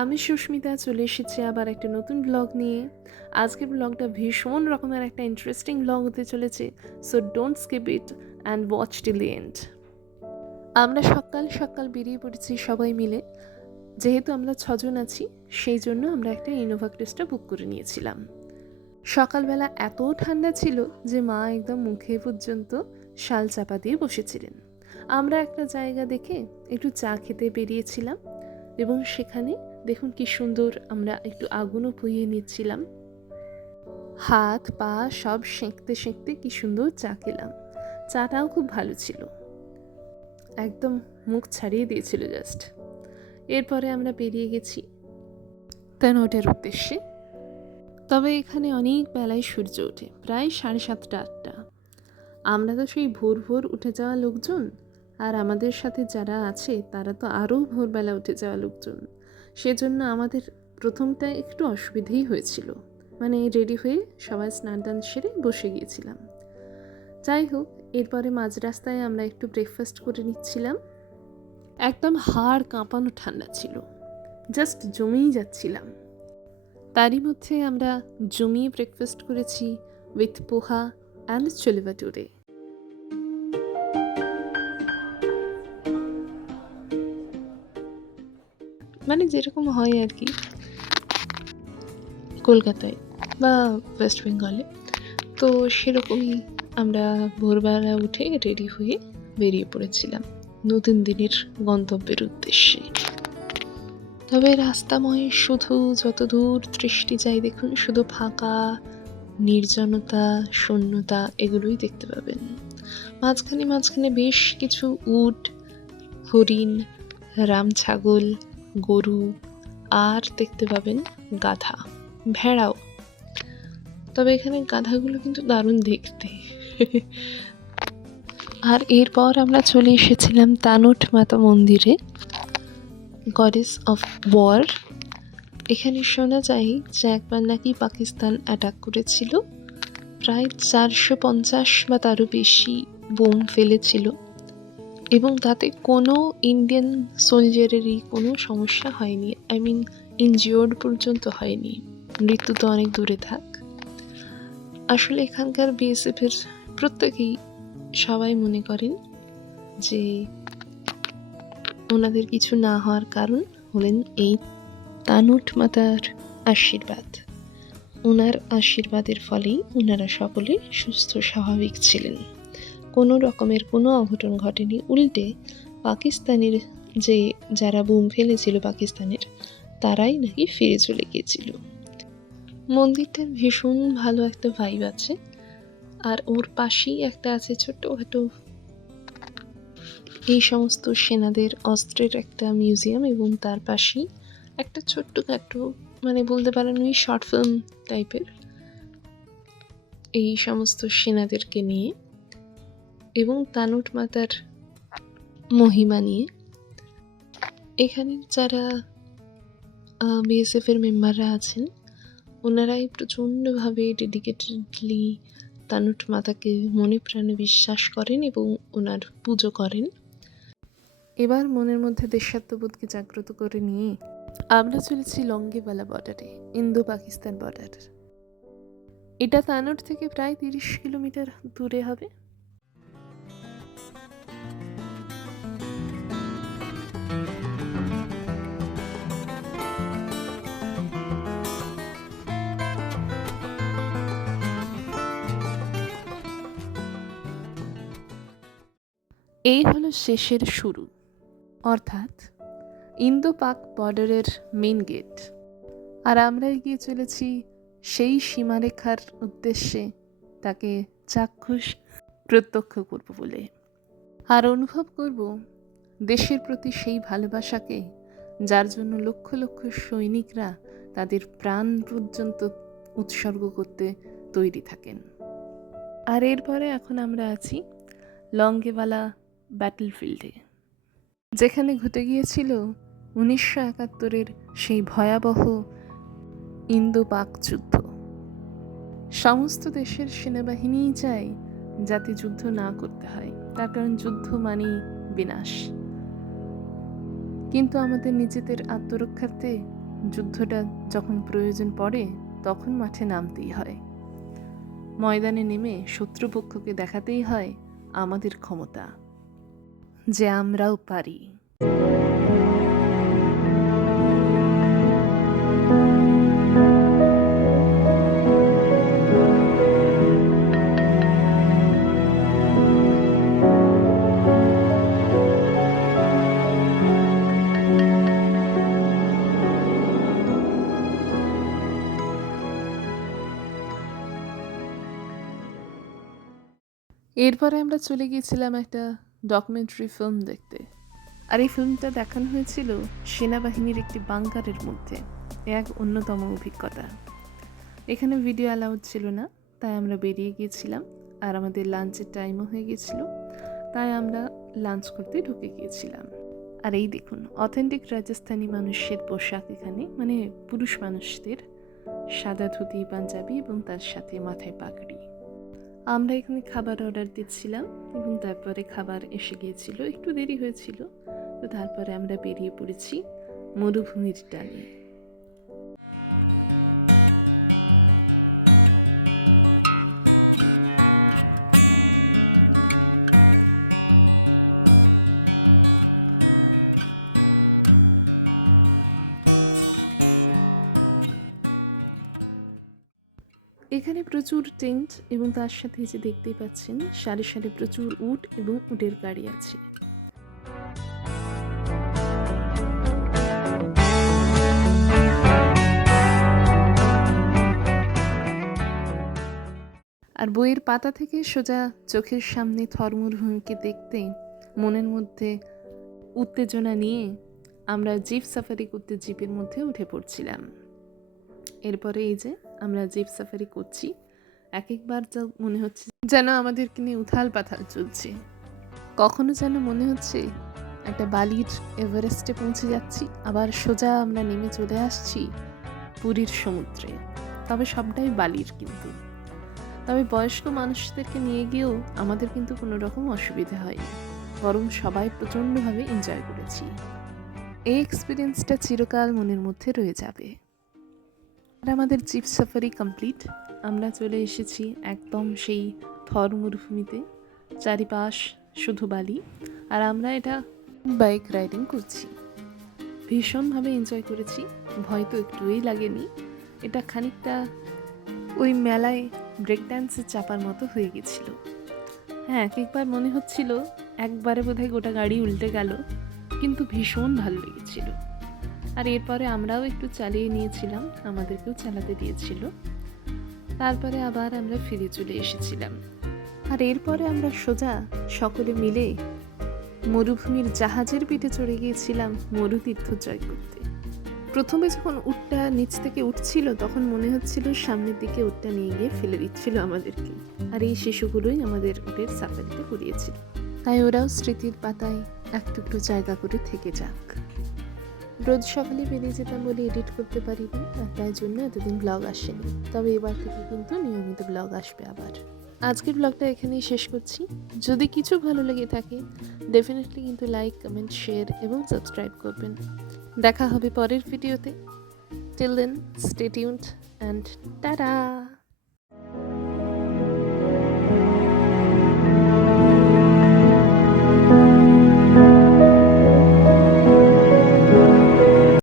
আমি সুস্মিতা চলে এসেছি আবার একটা নতুন ব্লগ নিয়ে। আজকের ব্লগটা ভীষণ রকমের একটা ইন্টারেস্টিং ব্লগ হতে চলেছে, so don't skip it and watch till the end. আমরা সকাল সকাল বেরিয়ে পড়েছি সবাই মিলে। যেহেতু আমরা 6জন আছি, সেই জন্য আমরা একটা ইনোভা ক্রিস্টা বুক করে নিয়েছিলাম। সকালবেলা এত ঠান্ডা ছিল যে মা একদম মুখে পর্যন্ত শাল চাপা দিয়ে বসেছিলেন। আমরা একটা জায়গা দেখে একটু চা খেতে বেরিয়েছিলাম এবং সেখানে দেখুন কি সুন্দর আমরা একটু আগুনও পুড়িয়ে নিচ্ছিলাম। হাত পা সব সেঁকতে সেঁকতে কি সুন্দর চা খেলাম। চাটাও খুব ভালো ছিল, একদম মুখ ছাড়িয়ে দিয়েছিল জাস্ট। এরপরে আমরা বেরিয়ে গেছি কনৌটের উদ্দেশ্যে। তবে এখানে অনেক বেলায় সূর্য ওঠে, প্রায় 7:30 8টা। আমরা তো সেই ভোর ভোর উঠে যাওয়া লোকজন, আর আমাদের সাথে যারা আছে তারা তো আরও ভোরবেলা উঠে যাওয়া লোকজন। সেজন্য আমাদের প্রথমটা একটু অসুবিধেই হয়েছিল, মানে রেডি হয়ে সবাই স্নান টান সেরে বসে গিয়েছিলাম। যাই হোক, এরপরে মাঝ রাস্তায় আমরা একটু ব্রেকফাস্ট করে নিচ্ছিলাম। একদম হাড় কাঁপানো ঠান্ডা ছিল, জাস্ট জমেই যাচ্ছিলাম। তারই মধ্যে আমরা জমিয়ে ব্রেকফাস্ট করেছি উইথ পোহা অ্যান্ড ছোলে ভাটুরে। মানে যেরকম হয় আর কি কলকাতায় বা ওয়েস্ট বেঙ্গলে, তো সেরকমই আমরা ভোরবেলা উঠে রেডি হয়ে বেরিয়ে পড়েছিলাম নতুন দিনের গন্তব্যের উদ্দেশ্যে। তবে রাস্তাময় শুধু যত দূর দৃষ্টি যায় দেখুন, শুধু ফাঁকা, নির্জনতা, শূন্যতা এগুলোই দেখতে পাবেন। মাঝখানে মাঝখানে বেশ কিছু উট, হরিণ, রাম ছাগল, গরু, আর দেখতে পাবেন গাধা, ভেড়াও। তবে এখানে গাধাগুলো কিন্তু দারুণ দেখতে। আর এরপর আমরা চলে এসেছিলাম তানুট মাতা মন্দিরে, গডেস অফ ওয়ার। এখানে শোনা যায় যে একবার নাকি পাকিস্তান অ্যাটাক করেছিল, প্রায় 450 বা তারও বেশি বোম ফেলেছিল, এবং তাতে কোনো ইন্ডিয়ান সোলজারেরই কোনো সমস্যা হয়নি। আই মিন ইনজিওর্ড পর্যন্ত হয়নি, মৃত্যু তো অনেক দূরে থাক। আসলে এখানকার বিএসএফের প্রত্যেকেই সবাই মনে করেন যে ওনাদের কিছু না হওয়ার কারণ হলেন এই তানুট মাতার আশীর্বাদ। ওনার আশীর্বাদের ফলেই ওনারা সকলে সুস্থ স্বাভাবিক ছিলেন, কোনো রকমের কোনো অঘটন ঘটেনি। উল্টে পাকিস্তানের যারা বোম ফেলেছিল পাকিস্তানের, তারাই নাকি ফিরে চলে গিয়েছিল। মন্দিরটার ভীষণ ভালো একটা ভাইব আছে। আর ওর পাশেই একটা আছে ছোট্টখাটো এই সমস্ত সেনাদের অস্ত্রের একটা মিউজিয়াম, এবং তার পাশেই একটা ছোট্টখাটো, মানে বলতে পারেন ওই শর্ট ফিল্ম টাইপের, এই সমস্ত সেনাদেরকে নিয়ে এবং তানুট মাতার মহিমা নিয়ে। এখানের যারা বিএসএফের মেম্বাররা আছেন, ওনারাই প্রচণ্ডভাবে ডেডিকেটেডলি তানুট মাতাকে মনে প্রাণে বিশ্বাস করেন এবং ওনার পুজো করেন। এবার মনের মধ্যে দেশাত্মবোধকে জাগ্রত করে নিয়ে আমরা চলেছি লঙ্গেওয়ালা বর্ডারে, ইন্দো পাকিস্তান বর্ডার। এটা তানোর থেকে প্রায় 30 কিলোমিটার দূরে হবে। এই হলো শেষের শুরু, অর্থাৎ ইন্দো পাক বর্ডারের মেন গেট। আর আমরা এগিয়ে চলেছি সেই সীমারেখার উদ্দেশ্যে, তাকে চাক্ষুষ প্রত্যক্ষ করব বলে, আর অনুভব করব দেশের প্রতি সেই ভালোবাসাকে, যার জন্য লক্ষ লক্ষ সৈনিকরা তাদের প্রাণ পর্যন্ত উৎসর্গ করতে তৈরি থাকেন। আর এরপরে এখন আমরা আছি লঙ্গেওয়ালা ব্যাটলফিল্ডে, যেখানে ঘটে গিয়েছিল 1971-এর সেই ভয়াবহ ইন্দো পাক যুদ্ধ। সমস্ত দেশের সেনাবাহিনীই চায় যাতে যুদ্ধ না করতে হয়, তার কারণ যুদ্ধ মানেই বিনাশ। কিন্তু আমাদের নিজেদের আত্মরক্ষার্থে যুদ্ধটা যখন প্রয়োজন পড়ে তখন মাঠে নামতেই হয়, ময়দানে নেমে শত্রুপক্ষকে দেখাতেই হয় আমাদের ক্ষমতা, যে আমরাও পারি। এরপরে আমরা চলে গিয়েছিলাম একটা ডকুমেন্টারি ফিল্ম দেখতে। আর এই ফিল্মটা দেখানো হয়েছিল সেনাবাহিনীর একটি বাংকারের মধ্যে। এক অন্যতম অভিজ্ঞতা। এখানে ভিডিও অ্যালাউড ছিল না, তাই আমরা বেরিয়ে গিয়েছিলাম। আর আমাদের লাঞ্চের টাইমও হয়ে গিয়েছিল, তাই আমরা লাঞ্চ করতে ঢুকে গিয়েছিলাম। আর এই দেখুন, অথেন্টিক রাজস্থানী মানুষের পোশাক এখানে, মানে পুরুষ মানুষদের সাদা ধুতি পাঞ্জাবি এবং তার সাথে মাথায় পাগড়ি। আমরা এখানে খাবার অর্ডার দিচ্ছিলাম এবং তারপরে খাবার এসে গিয়েছিল, একটু দেরি হয়েছিল। তো তারপরে আমরা বেরিয়ে পড়েছি মরুভূমির টানে। এখানে প্রচুর টেন্ট এবং তার সাথে যে দেখতে পাচ্ছেন সারি সারি প্রচুর উট এবং উটের গাড়ি আছে। আর বইয়ের পাতা থেকে সোজা চোখের সামনে থর মরুভূমিকে দেখতে মনের মধ্যে উত্তেজনা নিয়ে আমরা জিপ সাফারি করতে জিপের মধ্যে উঠে পড়ছিলাম। এরপরে এই যে আমরা জিপ সাফারি করছি, এক একবার যা মনে হচ্ছে যেন আমাদেরকে নিয়ে উথাল পাথাল চলছে। কখনো যেন মনে হচ্ছে একটা বালির এভারেস্টে পৌঁছে যাচ্ছি, আবার সোজা আমরা নেমে চলে আসছি পুরীর সমুদ্রে। তবে সবটাই বালির কিন্তু। তবে বয়স্ক মানুষদেরকে নিয়ে গিয়েও আমাদের কিন্তু কোনো রকম অসুবিধা হয়নি, বরং সবাই প্রচণ্ডভাবে এনজয় করেছি। এই এক্সপিরিয়েন্সটা চিরকাল মনের মধ্যে রয়ে যাবে। আমাদের জিপ সাফারি কমপ্লিট। আমরা চলে এসেছি একদম সেই থর মরুভূমিতে, চারিপাশ শুধু বালি। আর আমরা এটা বাইক রাইডিং করছি, ভীষণভাবে এনজয় করেছি। ভয় তো একটুই লাগেনি। এটা খানিকটা ওই মেলায় ব্রেক ড্যান্সের চাপার মতো হয়ে গেছিল। হ্যাঁ, একবার মনে হচ্ছিল একবারে বোধহয় গোটা গাড়ি উল্টে গেল, কিন্তু ভীষণ ভালো লেগেছিল। আর এরপরে আমরাও একটু চালিয়ে নিয়েছিলাম, আমাদেরকেও চালাতে দিয়েছিল। তারপরে আবার আমরা ফিরে চলে এসেছিলাম। আর এরপরে আমরা সোজা সকলে মিলে মরুভূমির জাহাজের পিঠে চড়ে গিয়েছিলাম মরুতীর্থ জয় করতে। প্রথমে যখন উটটা নিচ থেকে উঠছিল তখন মনে হচ্ছিল সামনের দিকে উটটা নিয়ে গিয়ে ফেলে দিচ্ছিল আমাদেরকে। আর এই শিশুগুলোই আমাদের উটের সাফারিটা করিয়েছে, তাই ওরাও স্মৃতির পাতায় একটু জায়গা করে থেকে যাক। রোজ সকালে বেরিয়ে যেতাম বলে এডিট করতে পারি, তাই জন্য এতদিন ব্লগ আসেনি। তবে এবার থেকে কিন্তু নিয়মিত ব্লগ আসবে আবার। আজকের ব্লগটা এখানেই শেষ করছি। যদি কিছু ভালো লেগে থাকে ডেফিনেটলি কিন্তু লাইক, কমেন্ট, শেয়ার এবং সাবস্ক্রাইব করবেন। দেখা হবে পরের ভিডিওতে। Till then stay tuned and tata.